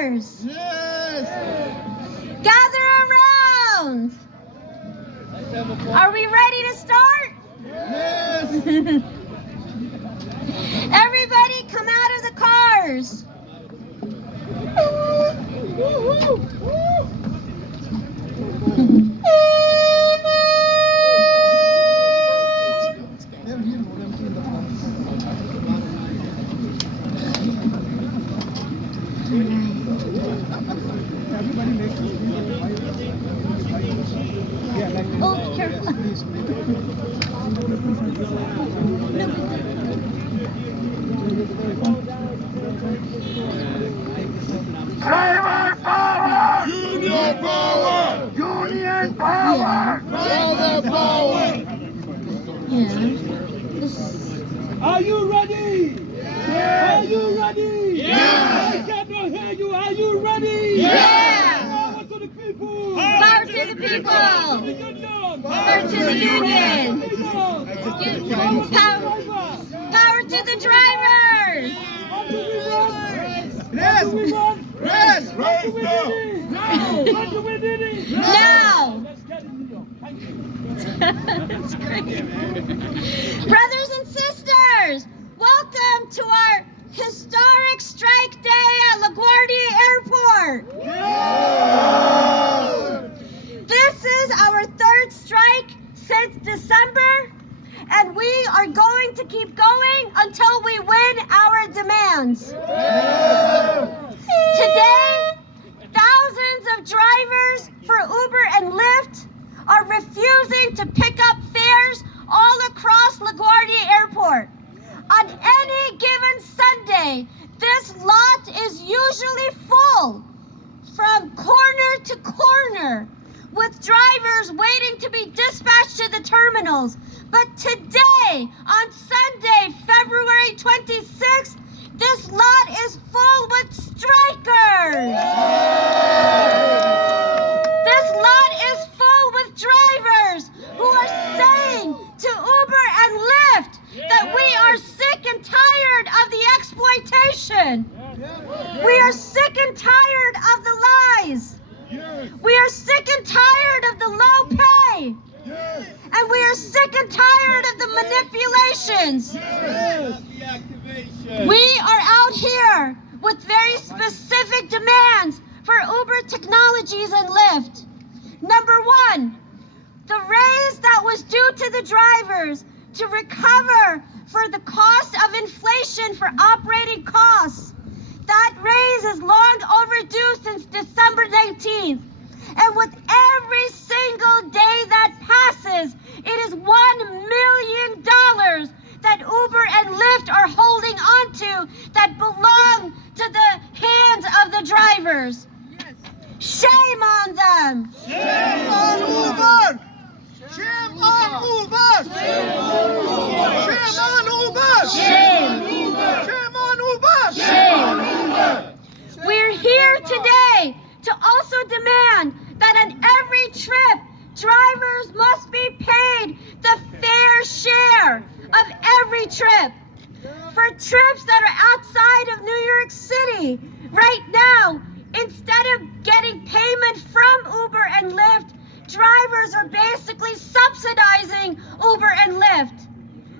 cars. Yes. Gather around. Are we ready to start? Yes. Everybody come out of the cars. Oh, careful. Driver power! Union power. Union power! Driver power. Yeah. Are you ready? Yes. Are you ready? Yeah. I cannot hear you. Are you ready? Yeah. Power to the people. Power to the people. To the union. Power to the union. Power to the drivers. Yes. Yes. When do we need it? Now. Let's get it, Union. Thank you. That's great. Brothers and sisters, welcome to our historic strike day at LaGuardia Airport. This is our third strike since December, and we are going to keep going until we win our demands. Today, thousands of drivers for Uber and Lyft are refusing to pick up fares all across LaGuardia Airport. On any given Sunday, this lot is usually full from corner to corner, with drivers waiting to be dispatched to the terminals. But today, on Sunday, February 26th, this lot is full with strikers. This lot is full with drivers who are saying to Uber and Lyft that we are sick and tired of the exploitation. We are sick and tired of the lies. We are sick and tired of the low pay. And we are sick and tired of the manipulations. We are out here with very specific demands for Uber Technologies and Lyft. Number one, the raise that was due to the drivers to recover for the cost of inflation for operating costs. That raise is long overdue since December 19th. And with every single day that passes, it is $1 million that Uber and Lyft are holding onto that belong to the hands of the drivers. Shame on them! Shame on Uber! Shame on Uber! Shame on Uber! Shame! Shame on Uber! We're here today to also demand that on every trip, drivers must be paid the fair share of every trip. For trips that are outside of New York City, right now, instead of getting payment from Uber and Lyft, drivers are basically subsidizing Uber and Lyft.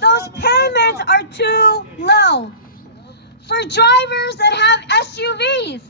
Those payments are too low. For drivers that have SUVs,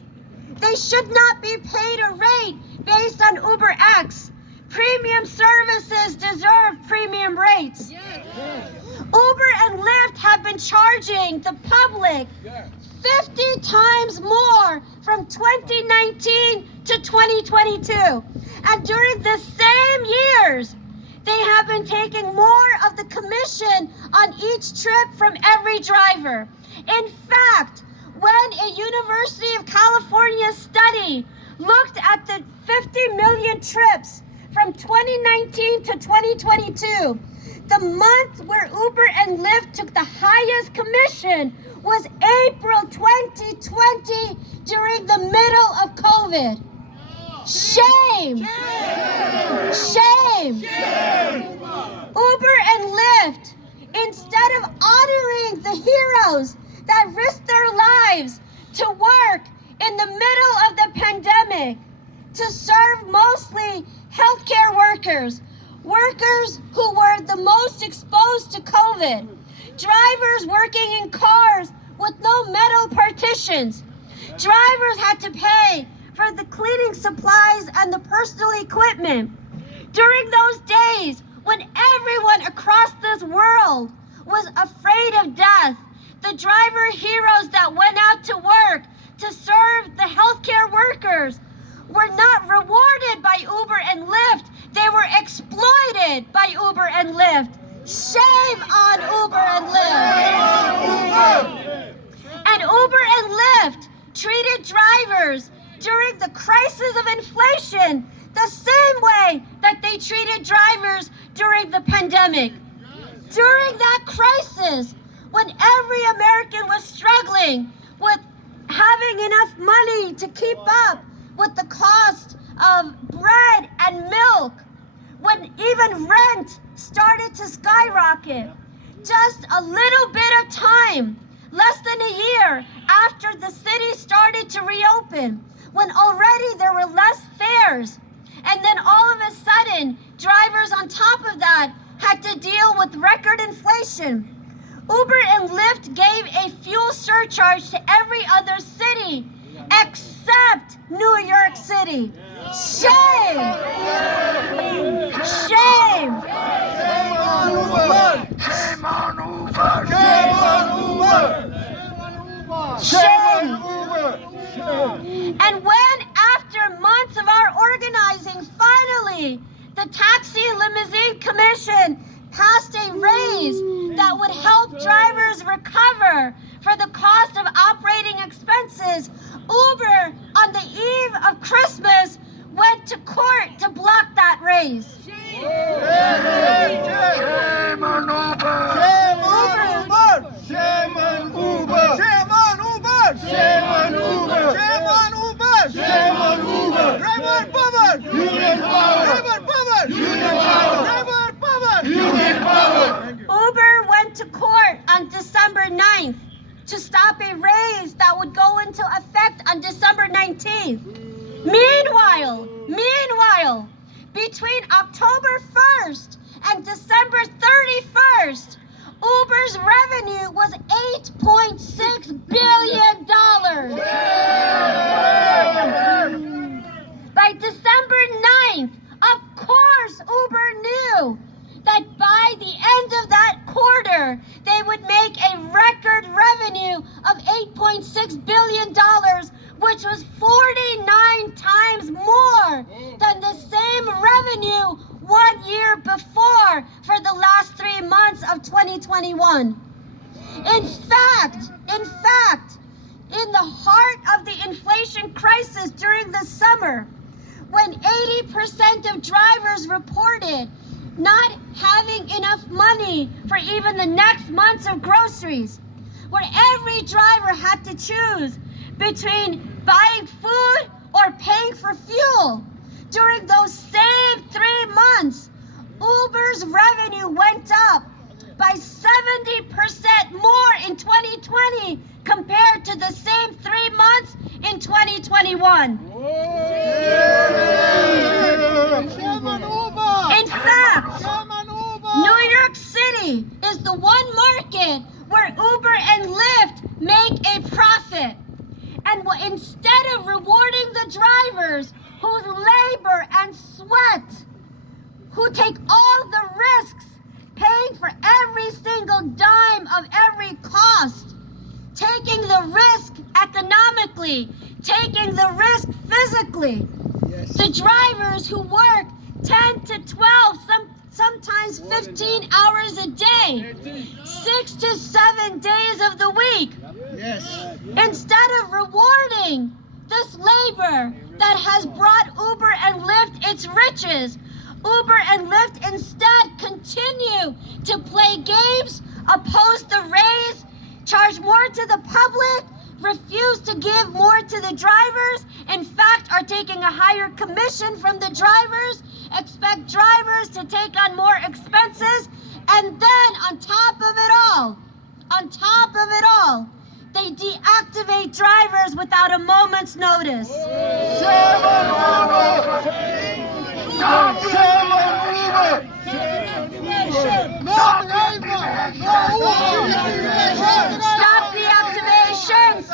they should not be paid a rate based on UberX. Premium services deserve premium rates. Uber and Lyft have been charging the public 50 times more from 2019 to 2022. And during the same years, they have been taking more of the commission on each trip from every driver. In fact, when a University of California study looked at the 50 million trips from 2019 to 2022, the month where Uber and Lyft took the highest commission was April 2020 during the middle of COVID. Shame! Shame! Uber and Lyft, instead of honoring the heroes that risked their lives to work in the middle of the pandemic to serve mostly healthcare workers, workers who were the most exposed to COVID, drivers working in cars with no metal partitions. Drivers had to pay for the cleaning supplies and the personal equipment. During those days when everyone across this world was afraid of death, the driver heroes that went out to work to serve the healthcare workers were not rewarded by Uber and Lyft. They were exploited by Uber and Lyft. Shame on Uber and Lyft. And Uber and Lyft treated drivers during the crisis of inflation the same way that they treated drivers during the pandemic. During that crisis, when every American was struggling with having enough money to keep up with the cost of bread and milk, when even rent started to skyrocket, just a little bit of time, less than a year after the city started to reopen, when already there were less fares, and then all of a sudden, drivers on top of that had to deal with record inflation. Uber and Lyft gave a fuel surcharge to every other city except New York City. Shame! Shame! Shame on Uber! Shame on Uber! Shame on Uber! Shame! Uber! And when, after months of our organizing, finally, the Taxi and Limousine Commission passed a raise that would help drivers recover for the cost of operating expenses, Uber, on the eve of Christmas, went to court to block that raise. Shame on Uber! Shame on Uber! Shame on Uber! Shame on Uber! Shame on Uber! Shame on Uber! Shame on Uber! Driver power! Union power! Driver power! Union power! Driver power! Union power! Uber went to court on December 9th to stop a raise that would go into effect on December 19th. Meanwhile, between October 1st and December 31st, Uber's revenue was $8.6 billion. By December 9th, of course, Uber knew that by the end of that quarter, they would make a record revenue of $8.6 billion, which was 49 times more than the same revenue 1 year before for the last 3 months of 2021. In fact, in the heart of the inflation crisis during the summer, when 80% of drivers reported not having enough money for even the next months of groceries, where every driver had to choose between buying food or paying for fuel. During those same 3 months, Uber's revenue went up by 70% more in 2020 compared to the same 3 months in 2021. Shame on Uber! In fact, Shame on Uber! New York City is the one market where Uber and Lyft make a profit. And instead of rewarding the drivers whose labor and sweat, who take all the risks, paying for every single dime of every cost, taking the risk economically, taking the risk physically, the drivers who work 10 to 12, sometimes 15 hours a day, 6 to 7 days of the week. Yes. Instead of rewarding this labor that has brought Uber and Lyft its riches, Uber and Lyft instead continue to play games, oppose the raise, charge more to the public, refuse to give more to the drivers, in fact are taking a higher commission from the drivers, expect drivers to take on more expenses, and then on top of it all, they deactivate drivers without a moment's notice. Shame on Uber! Shame on Uber! No driver! No Uber! Stop the activations!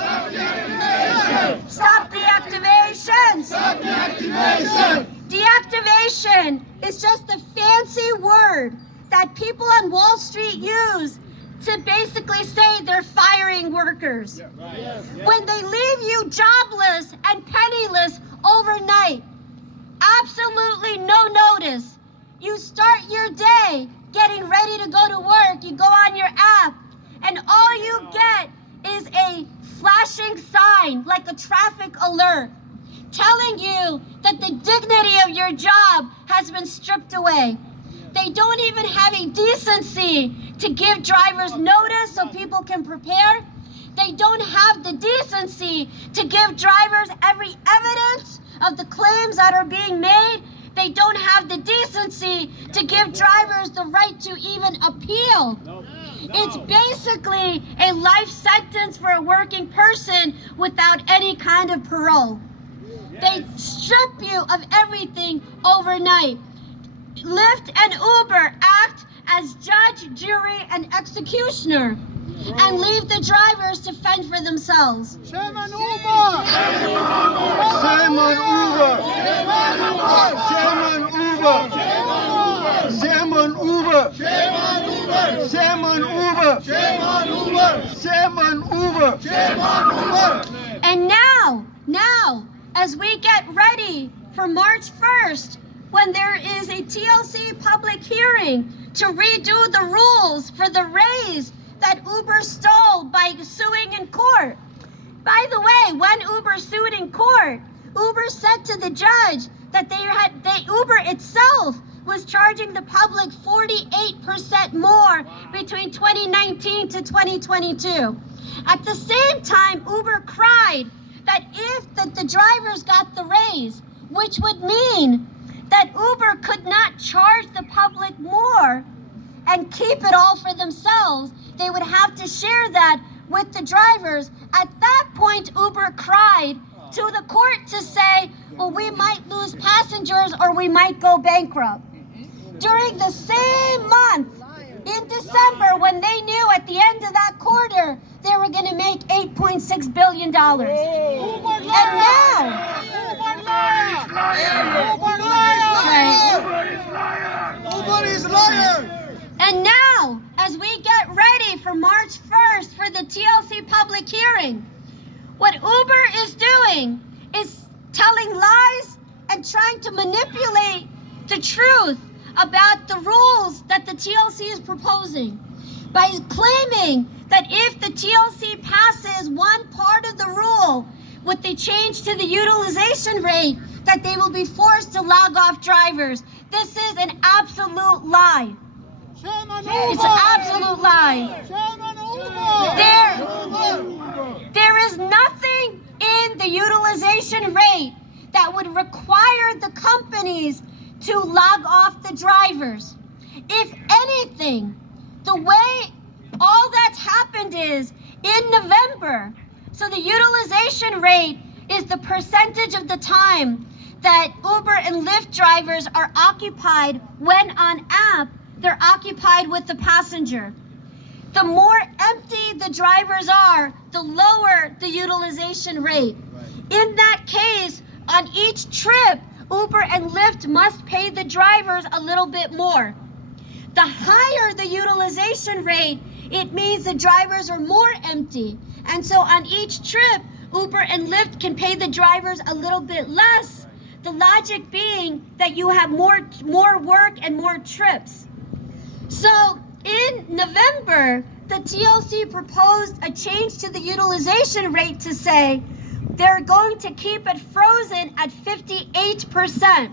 Stop the activations! Stop the activation! Deactivation is just a fancy word that people on Wall Street use to basically say they're firing workers. When they leave you jobless and penniless overnight, absolutely no notice. You start your day getting ready to go to work, you go on your app, and all you get is a flashing sign like a traffic alert telling you that the dignity of your job has been stripped away. They don't even have a decency to give drivers notice so people can prepare. They don't have the decency to give drivers every evidence of the claims that are being made. They don't have the decency to give drivers the right to even appeal. It's basically a life sentence for a working person without any kind of parole. They strip you of everything overnight. Lyft and Uber act as judge, jury, and executioner and leave the drivers to fend for themselves. Shame on Uber! Shame on Uber! Shame on Uber! Shame on Uber! Shame on Uber! Shame on Uber! Shame on Uber! Shame on Uber! And now, as we get ready for March 1st, when there is a TLC public hearing to redo the rules for the raise that Uber stole by suing in court. By the way, when Uber sued in court, Uber said to the judge that Uber itself was charging the public 48% more between 2019 to 2022. At the same time, Uber cried that if the drivers got the raise, which would mean that Uber could not charge the public more and keep it all for themselves, they would have to share that with the drivers. At that point, Uber cried to the court to say, well, we might lose passengers or we might go bankrupt. During the same month, in December, when they knew at the end of that quarter, they were going to make $8.6 billion. And now, Uber is liar! And now, as we get ready for March 1st for the TLC public hearing, what Uber is doing is telling lies and trying to manipulate the truth about the rules that the TLC is proposing by claiming that if the TLC passes one part of the rule with the change to the utilization rate, that they will be forced to log off drivers. This is an absolute lie. It's an absolute lie. There is nothing in the utilization rate that would require the companies to log off the drivers. If anything, the way all that's happened is in November, so the utilization rate is the percentage of the time that Uber and Lyft drivers are occupied when on app, they're occupied with the passenger. The more empty the drivers are, the lower the utilization rate. In that case, on each trip, Uber and Lyft must pay the drivers a little bit more. The higher the utilization rate, it means the drivers are more empty. And so on each trip, Uber and Lyft can pay the drivers a little bit less. The logic being that you have more work and more trips. So in November, the TLC proposed a change to the utilization rate to say they're going to keep it frozen at 58%.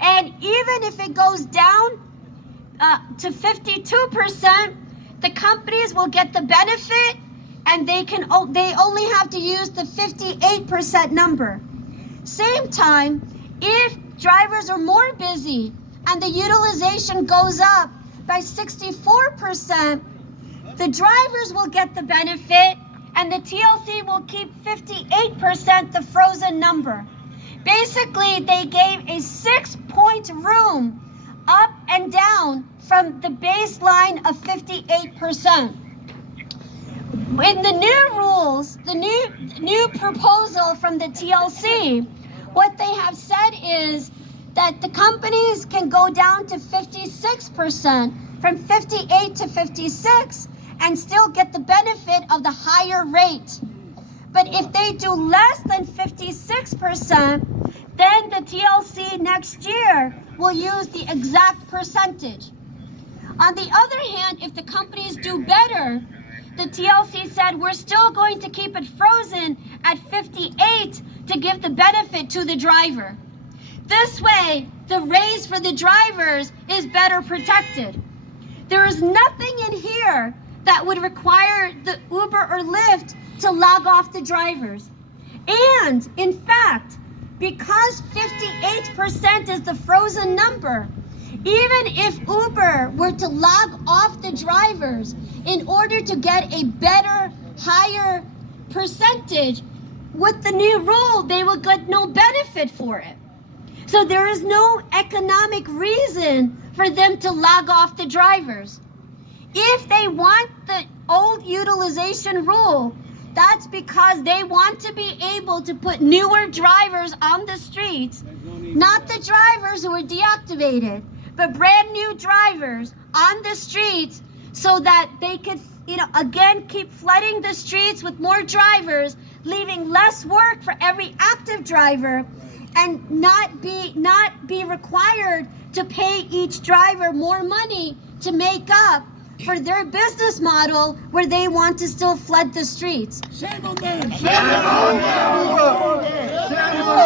And even if it goes down to 52%, the companies will get the benefit and they only have to use the 58% number. Same time, if drivers are more busy and the utilization goes up by 64%, the drivers will get the benefit and the TLC will keep 58%, the frozen number. Basically, they gave a 6-point room up and down from the baseline of 58%. In the new rules, the new proposal from the TLC, what they have said is that the companies can go down to 56%, from 58 to 56, and still get the benefit of the higher rate. But if they do less than 56%, then the TLC next year will use the exact percentage. On the other hand, if the companies do better, the TLC said we're still going to keep it frozen at 58 to give the benefit to the driver. This way, the raise for the drivers is better protected. There is nothing in here that would require the Uber or Lyft to log off the drivers. And in fact, because 58% is the frozen number, even if Uber were to log off the drivers in order to get a better, higher percentage, with the new rule, they would get no benefit for it. So there is no economic reason for them to log off the drivers. If they want the old utilization rule, that's because they want to be able to put newer drivers on the streets, not the drivers who are deactivated, but brand new drivers on the streets, so that they could, again, keep flooding the streets with more drivers, leaving less work for every active driver, and not be required to pay each driver more money to make up for their business model where they want to still flood the streets. Shame on them. Shame on Uber. Shame on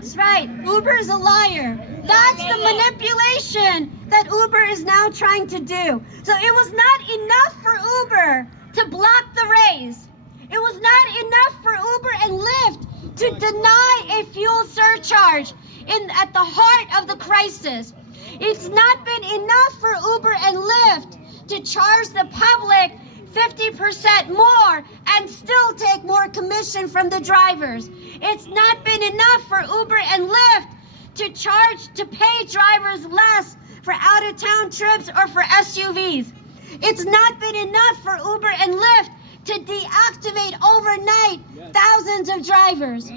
That's right. Uber is a liar. That's the manipulation that Uber is now trying to do. So it was not enough for Uber to block the raise. It was not enough for Uber and Lyft to deny a fuel surcharge at the heart of the crisis. It's not been enough for Uber and Lyft to charge the public 50% more and still take more commission from the drivers. It's not been enough for Uber and Lyft to pay drivers less for out-of-town trips or for SUVs. It's not been enough for Uber and Lyft to deactivate overnight thousands of drivers.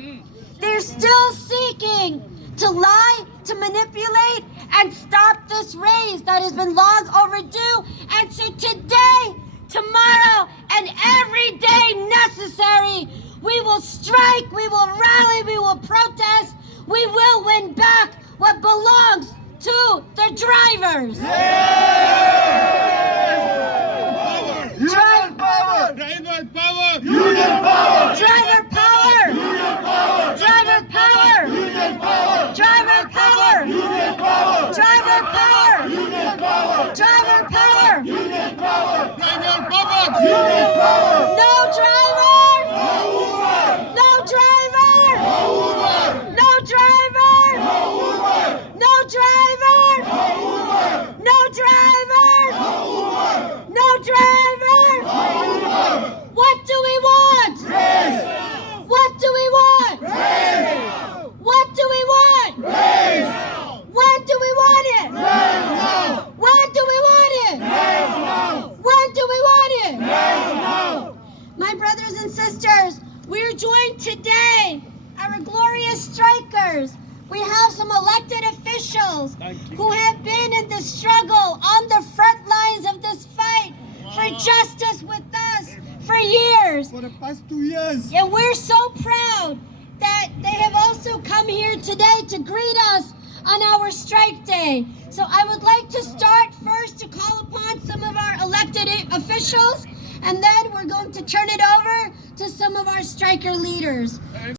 They're still seeking to lie, to manipulate, and stop this raise that has been long overdue. And so today, tomorrow, and every day necessary, we will strike, we will rally, we will protest, we will win back what belongs to the drivers. Union power! Driver power. Union power! Driver power! Union power! Driver power! Union power! Driver power! Union power! Driver power! Union power! Driver power! Union power! Driver power. Union power! No driver! No Uber! No driver! No Uber! No driver! No Uber! No driver! No Uber! No driver! No Uber! No driver! No Uber! What do we want? Raise! What do we want? Raise! What do we want? Raise! When do we want it? Raise now! When do we want it? Raise now! When do we want it? Raise now! My brothers and sisters, we're joined today, our glorious strikers. We have some elected officials who have been in the struggle on the front lines of this fight for justice with us for years. For the past 2 years. And we're so proud that they have also come here today to greet us on our strike day. So I would like to start first to call upon some of our elected officials, and then we're going to turn it over to some of our striker leaders.